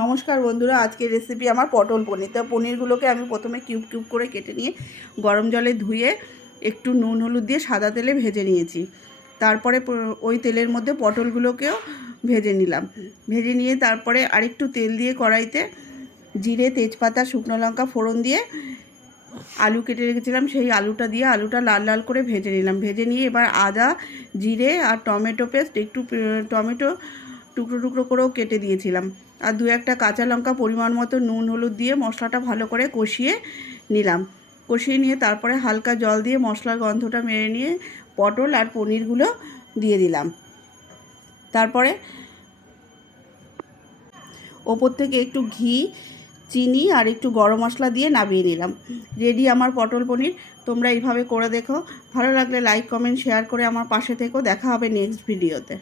নমস্কার বন্ধুরা, আজকের রেসিপি আমার পটল পনির। তো পনিরগুলোকে আমি প্রথমে কিউব কিউব করে কেটে নিয়ে গরম জলে ধুয়ে একটু নুন হলুদ দিয়ে সাদা তেলে ভেজে নিয়েছি। তারপরে ওই তেলের মধ্যে পটলগুলোকেও ভেজে নিলাম। ভেজে নিয়ে তারপরে আরেকটু তেল দিয়ে কড়াইতে জিরে, তেজপাতা, শুকনো লঙ্কা ফোড়ন দিয়ে আলু কেটে রেখেছিলাম, সেই আলুটা দিয়ে আলুটা লাল লাল করে ভেজে নিলাম। ভেজে নিয়ে এবার আদা, জিরে আর টমেটো পেস্ট, একটু টমেটো টুকরো টুকরো করেও কেটে দিয়েছিলাম, আর দু একটা কাঁচা লঙ্কা, পরিমাণ মতো নুন হলুদ দিয়ে মশলাটা ভালো করে কষিয়ে নিলাম। কষিয়ে নিয়ে তারপরে হালকা জল দিয়ে মশলার গন্ধটা মেরে নিয়ে পটল আর পনিরগুলো দিয়ে দিলাম। তারপরে ওপর থেকে একটু ঘি, চিনি আর একটু গরম মশলা দিয়ে নামিয়ে নিলাম। রেডি আমার পটল পনির। তোমরা এইভাবে করে দেখো। ভালো লাগলে লাইক, কমেন্ট, শেয়ার করে আমার পাশে থেকো। দেখা হবে নেক্সট ভিডিওতে।